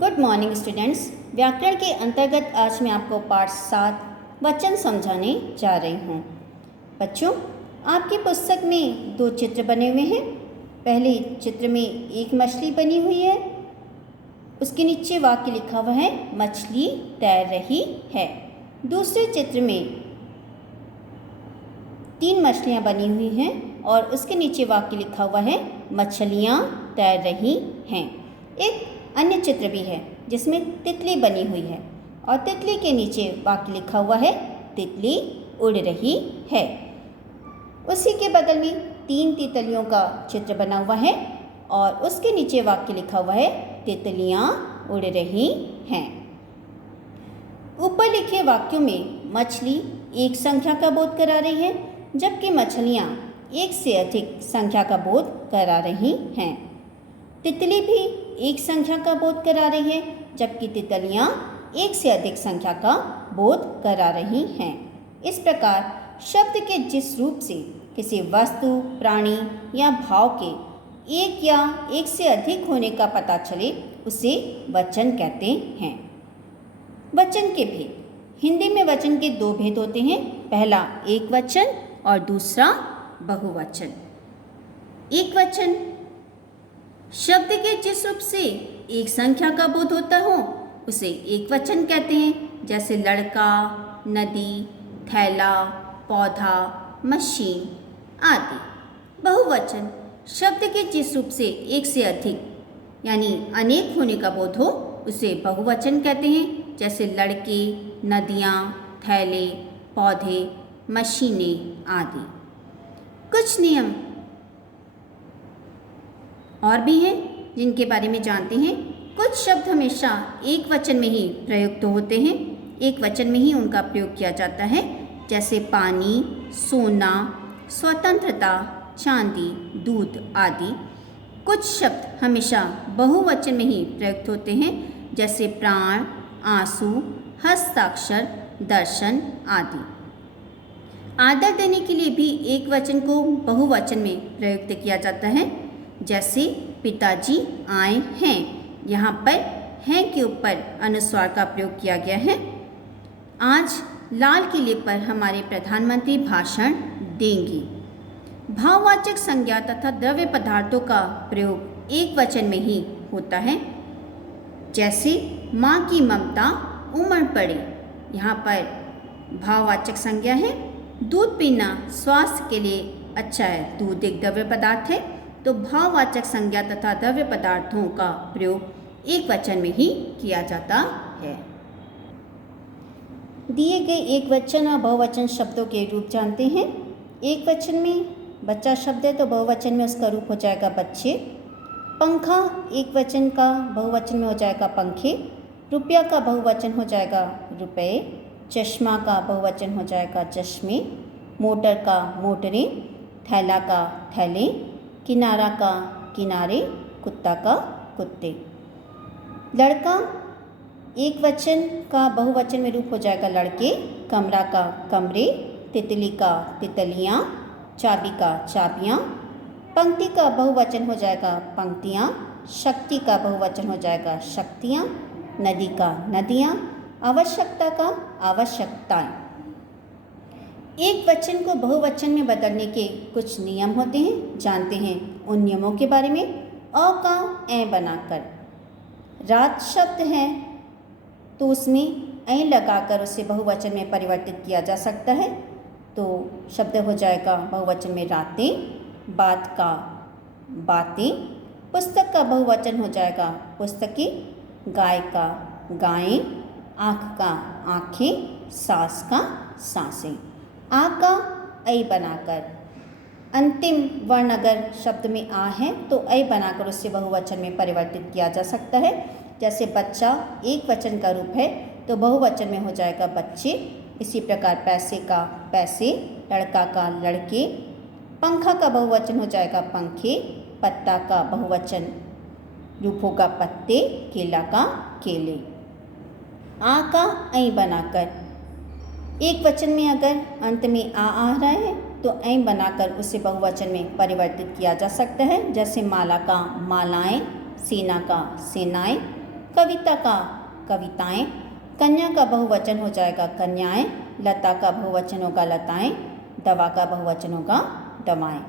Good morning students. व्याकरण के अंतर्गत आज मैं आपको पाठ 7 वचन समझाने जा रही हूँ। बच्चों, आपकी पुस्तक में 2 चित्र बने हुए हैं। पहले चित्र में एक मछली बनी हुई है, उसके नीचे वाक्य लिखा हुआ है मछली तैर रही है। दूसरे चित्र में 3 मछलियाँ बनी हुई हैं और उसके नीचे वाक्य लिखा हुआ है मछलियाँ तैर रही हैं। एक अन्य चित्र भी है जिसमें तितली बनी हुई है और तितली के नीचे वाक्य लिखा हुआ है तितली उड़ रही है। उसी के बगल में 3 तितलियों का चित्र बना हुआ है और उसके नीचे वाक्य लिखा हुआ है तितलियाँ उड़ रही हैं। ऊपर लिखे वाक्यों में मछली एक संख्या का बोध करा रही है, जबकि मछलियाँ एक से अधिक संख्या का बोध करा रही हैं। तितली भी एक संख्या का बोध करा रही है, जबकि तितलियाँ एक से अधिक संख्या का बोध करा रही हैं। इस प्रकार शब्द के जिस रूप से किसी वस्तु, प्राणी या भाव के एक या एक से अधिक होने का पता चले उसे वचन कहते हैं। वचन के भेद। हिंदी में वचन के 2 भेद होते हैं। पहला एक वचन और दूसरा बहुवचन। एक वचन शब्द के जिस रूप से एक संख्या का बोध होता हो उसे एक वचन कहते हैं, जैसे लड़का, नदी, थैला, पौधा, मशीन आदि। बहुवचन शब्द के जिस रूप से एक से अधिक यानी अनेक होने का बोध हो उसे बहुवचन कहते हैं, जैसे लड़के, नदियाँ, थैले, पौधे, मशीनें आदि। कुछ नियम और भी हैं जिनके बारे में जानते हैं। कुछ शब्द हमेशा एक वचन में ही प्रयुक्त होते हैं, एक वचन में ही उनका प्रयोग किया जाता है, जैसे पानी, सोना, स्वतंत्रता, चांदी, दूध आदि। कुछ शब्द हमेशा बहुवचन में ही प्रयुक्त होते हैं, जैसे प्राण, आंसू, हस्ताक्षर, दर्शन आदि। आदर देने के लिए भी एक वचन को बहुवचन में प्रयुक्त किया जाता है, जैसे पिताजी आए हैं। यहाँ पर हैं के ऊपर अनुस्वार का प्रयोग किया गया है। आज लाल किले पर हमारे प्रधानमंत्री भाषण देंगे। भाववाचक संज्ञा तथा द्रव्य पदार्थों का प्रयोग एक वचन में ही होता है, जैसे माँ की ममता उमड़ पड़े। यहाँ पर भाववाचक संज्ञा है। दूध पीना स्वास्थ्य के लिए अच्छा है। दूध एक द्रव्य पदार्थ है, तो भाववाचक संज्ञा तथा द्रव्य पदार्थों का प्रयोग एक वचन में ही किया जाता है। दिए गए एक वचन और बहुवचन शब्दों के रूप जानते हैं। एक वचन में बच्चा शब्द है तो बहुवचन में उसका रूप हो जाएगा बच्चे। पंखा एक वचन का बहुवचन में हो जाएगा पंखे। रुपया का बहुवचन हो जाएगा रुपए। चश्मा का बहुवचन हो जाएगा चश्मे। मोटर का मोटरें। थैला का थैले। किनारा का किनारे। कुत्ता का कुत्ते। लड़का एक वचन का बहुवचन में रूप हो जाएगा लड़के। कमरा का कमरे। तितली का तितलियाँ। चाबी का चाबियाँ। पंक्ति का बहुवचन हो जाएगा पंक्तियाँ। शक्ति का बहुवचन हो जाएगा शक्तियाँ। नदी का नदियाँ। आवश्यकता का आवश्यकताएँ। एक वचन को बहुवचन में बदलने के कुछ नियम होते हैं, जानते हैं उन नियमों के बारे में। अ का ए बनाकर। रात शब्द है तो उसमें ऐ लगाकर उसे बहुवचन में परिवर्तित किया जा सकता है, तो शब्द हो जाएगा बहुवचन में रातें। बात का बातें। पुस्तक का बहुवचन हो जाएगा पुस्तकें। गाय का गायें। आँख का आँखें। सांस का सांसें। आ का ऐ बनाकर। अंतिम वर्ण अगर शब्द में आ है तो ऐ बनाकर उससे बहुवचन में परिवर्तित किया जा सकता है, जैसे बच्चा एक वचन का रूप है तो बहुवचन में हो जाएगा बच्चे। इसी प्रकार पैसे का पैसे। लड़का का लड़के। पंखा का बहुवचन हो जाएगा पंखे। पत्ता का बहुवचन रूप होगा पत्ते। केला का केले। आ का ऐ बनाकर एक वचन में अगर अंत में आ रहा है तो ऐ बनाकर उसे बहुवचन में परिवर्तित किया जा सकता है, जैसे माला का मालाएं। सेना का सेनाएं। कविता का कविताएं, कन्या का बहुवचन हो जाएगा कन्याएं, लता का बहुवचन होगा लताएं, दवा का बहुवचन होगा दवाएं।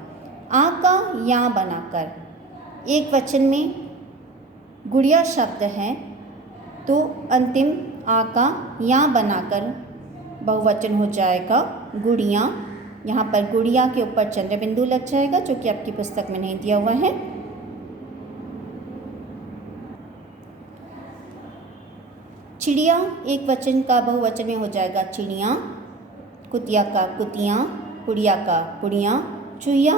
आ का या बनाकर एक वचन में गुड़िया शब्द है तो अंतिम आ का या बनाकर बहुवचन हो जाएगा गुड़ियाँ। यहाँ पर गुड़िया के ऊपर चंद्र बिंदु लग जाएगा जो कि आपकी पुस्तक में नहीं दिया हुआ है। चिड़िया एक वचन का बहुवचन में हो जाएगा चिड़िया, कुतिया का कुतियाँ, पुड़िया का पुड़ियाँ। चूहिया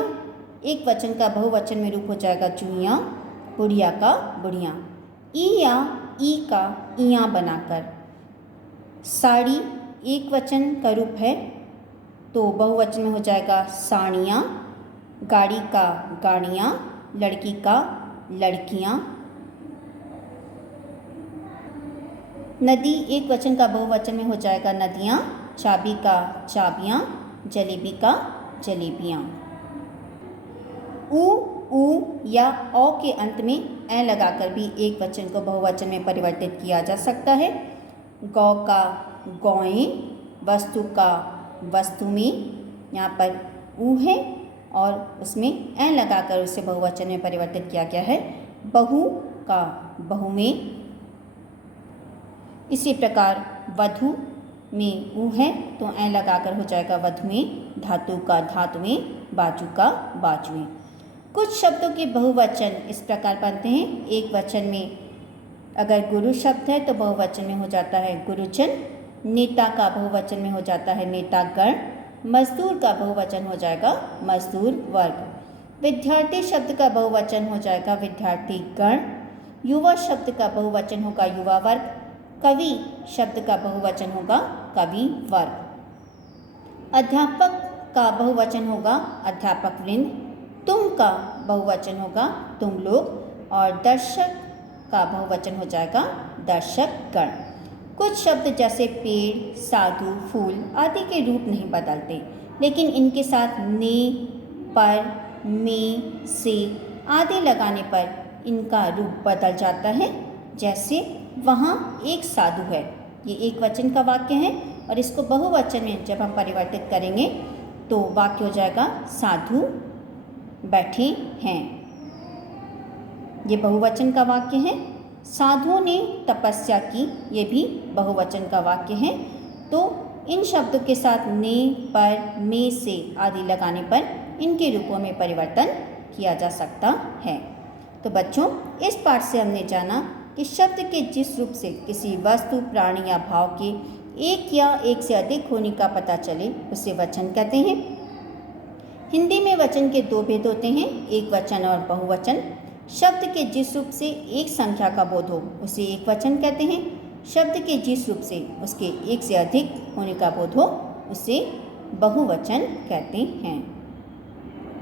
एक वचन का बहुवचन में रूप हो जाएगा चूहियाँ, बुढ़िया का बुढ़ियाँ। ई या ई का इयाँ बनाकर साड़ी एक वचन का रूप है तो बहुवचन में हो जाएगा साड़ियाँ, गाड़ी का गाड़ियाँ, लड़की का लड़कियाँ। नदी एक वचन का बहुवचन में हो जाएगा नदियाँ, चाबी का चाबियाँ, जलेबी का जलेबियाँ। ऊ या औ के अंत में ए लगाकर भी एक वचन को बहुवचन में परिवर्तित किया जा सकता है। गौ का गौएं, वस्तु का वस्तुएं, यहाँ पर ऊ है और उसमें ए लगाकर उसे बहुवचन में परिवर्तित किया गया है। बहू का बहुएं। इसी प्रकार वधु में ऊ है तो ए लगाकर हो जाएगा वधुएं, धातु का धातुएं, बाजू का बाजुएं। कुछ शब्दों के बहुवचन इस प्रकार बनते हैं। एक वचन में अगर गुरु शब्द है तो बहुवचन में हो जाता है गुरुजन, नेता का बहुवचन में हो जाता है नेतागण, मजदूर का बहुवचन हो जाएगा मजदूर वर्ग, विद्यार्थी शब्द का बहुवचन हो जाएगा विद्यार्थीगण, युवा शब्द का बहुवचन होगा युवा वर्ग, कवि शब्द का बहुवचन होगा कवि वर्ग, अध्यापक का बहुवचन होगा अध्यापक वृंद, तुम का बहुवचन होगा तुम लोग और दर्शक का बहुवचन हो जाएगा दर्शक गण। कुछ शब्द जैसे पेड़, साधु, फूल आदि के रूप नहीं बदलते, लेकिन इनके साथ ने, पर, में, से आदि लगाने पर इनका रूप बदल जाता है। जैसे वहाँ एक साधु है, ये एक वचन का वाक्य है और इसको बहुवचन में जब हम परिवर्तित करेंगे तो वाक्य हो जाएगा साधु बैठे हैं। ये बहुवचन का वाक्य है। साधुओं ने तपस्या की, ये भी बहुवचन का वाक्य है। तो इन शब्दों के साथ ने, पर, में, से आदि लगाने पर इनके रूपों में परिवर्तन किया जा सकता है। तो बच्चों, इस पाठ से हमने जाना कि शब्द के जिस रूप से किसी वस्तु, प्राणी या भाव के एक या एक से अधिक होने का पता चले उसे वचन कहते हैं। हिंदी में वचन के दो भेद होते हैं, एक वचन और बहुवचन। शब्द के जिस रूप से एक संख्या का बोध हो उसे एक वचन कहते हैं। शब्द के जिस रूप से उसके एक से अधिक होने का बोध हो उसे बहुवचन कहते हैं।